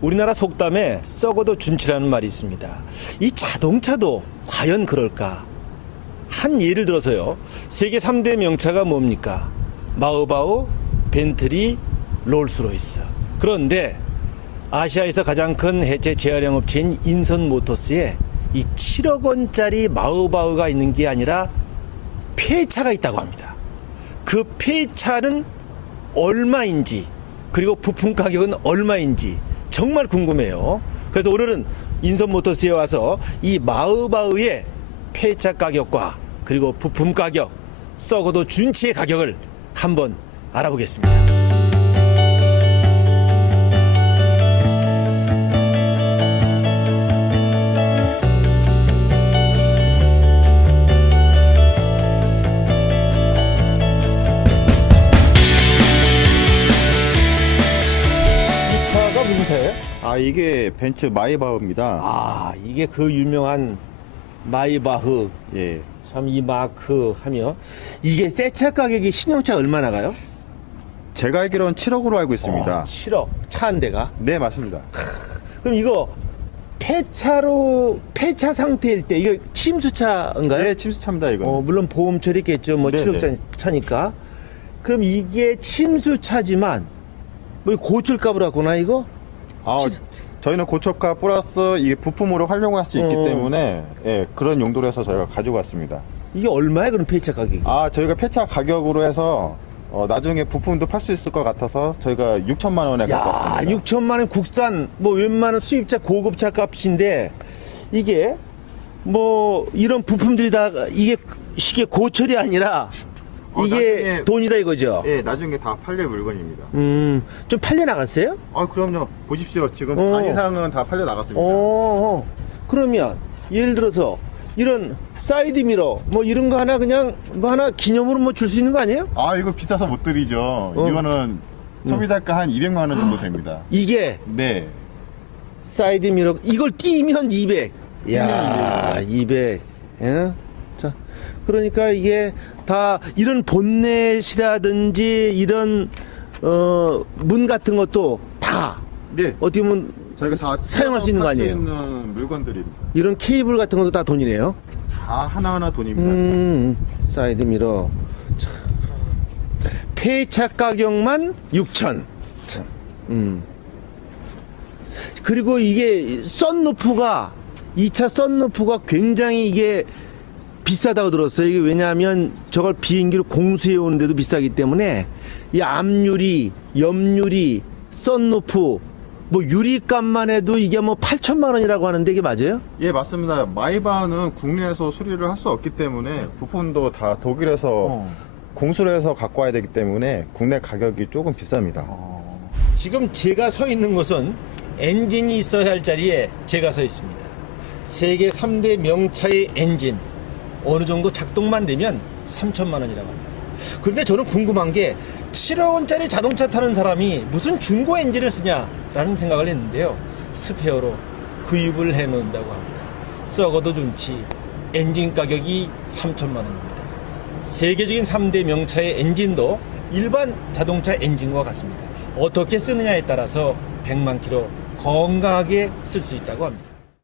우리나라 속담에 썩어도 준치라는 말이 있습니다. 이 자동차도 과연 그럴까? 한 예를 들어서요. 세계 3대 명차가 뭡니까? 마우바우, 벤틀리, 롤스로이스. 그런데 아시아에서 가장 큰 해체 재활용 업체인 인선 모터스에 이 7억 원짜리 마우바우가 있는 게 아니라 폐차가 있다고 합니다. 그 폐차는 얼마인지 그리고 부품 가격은 얼마인지 정말 궁금해요. 그래서 오늘은 인선 모터스에 와서 이 마우바우의 폐차 가격과 그리고 부품 가격 썩어도 준치의 가격을 한번 알아보겠습니다. 이게 벤츠 마이바흐입니다. 아 이게 그 유명한 마이바흐 예. 참 이 마크 하며 이게 새 차 가격이 신형차 얼마 나가요? 제가 알기로는 7억으로 알고 있습니다. 7억 차 한 대가 네 맞습니다. 그럼 이거 폐차로 폐차 상태일 때 이거 침수차인가요? 네 침수차입니다 이거. 어, 물론 보험 처리겠죠. 뭐 네, 7억 네. 차니까. 그럼 이게 침수차지만 뭐 고철값을 갖구나 이거? 아 저희는 고초가 플러스 이게 부품으로 활용할 수 있기 어. 때문에 예, 그런 용도로 해서 저희가 가지고 왔습니다. 이게 얼마야 그럼 폐차 가격이? 아 저희가 폐차 가격으로 해서 어, 나중에 부품도 팔 수 있을 것 같아서 저희가 6천만 원에 갖고 야, 왔습니다. 6천만 원 국산 뭐 웬만한 수입차 고급차 값인데 이게 뭐 이런 부품들이 다 이게 시계 고철이 아니라 어, 이게 나중에- 돈이다 이거죠. 예 나중에 다 팔릴 물건입니다. 음, 좀 팔려 나갔어요? 아 그럼요 보십시오 지금 어. 반 이상은 다 팔려 나갔습니다. 어, 그러면 예를 들어서 이런 사이드 미러 뭐 이런 거 하나 그냥 뭐 하나 기념으로 뭐 줄 수 있는 거 아니에요? 아 이거 비싸서 못 드리죠. 어. 이거는 소비자가 한 200만 원 정도 됩니다. 이게 네. 사이드 미러 이걸 띄면 200. 야, 200. 예? 자, 그러니까 이게 다 이런 본넷이라든지 이런 어, 문 같은 것도 다 네. 어떻게 보면 저희가 다 사용할 수 있는 거 아니에요? 있는 물건들입니다. 이런 케이블 같은 것도 다 돈이네요. 다 하나하나 돈입니다. 음, 사이드 미러. 참. 폐차 가격만 6천. 참. 음. 그리고 이게 썬루프가 2차 썬루프가 굉장히 이게 비싸다고 들었어요. 이게 왜냐하면 저걸 비행기로 공수해 오는데도 비싸기 때문에 이 앞유리, 옆유리, 썬루프 뭐 유리값만 해도 이게 뭐 8천만 원이라고 하는데 이게 맞아요? 예, 맞습니다. 마이바는 국내에서 수리를 할 수 없기 때문에 부품도 다 독일에서 어. 공수를 해서 갖고 와야 되기 때문에 국내 가격이 조금 비쌉니다. 지금 제가 서 있는 곳은 엔진이 있어야 할 자리에 제가 서 있습니다. 세계 3대 명차의 엔진. 어느 정도 작동만 되면 3천만 원이라고 합니다. 그런데 저는 궁금한 게 7억 원짜리 자동차 타는 사람이 무슨 중고 엔진을 쓰냐라는 생각을 했는데요. 스페어로 구입을 해 놓는다고 합니다. 썩어도 좋지. 엔진 가격이 3천만 원입니다. 세계적인 3대 명차의 엔진도 일반 자동차 엔진과 같습니다. 어떻게 쓰느냐에 따라서 100만 킬로 건강하게 쓸 수 있다고 합니다.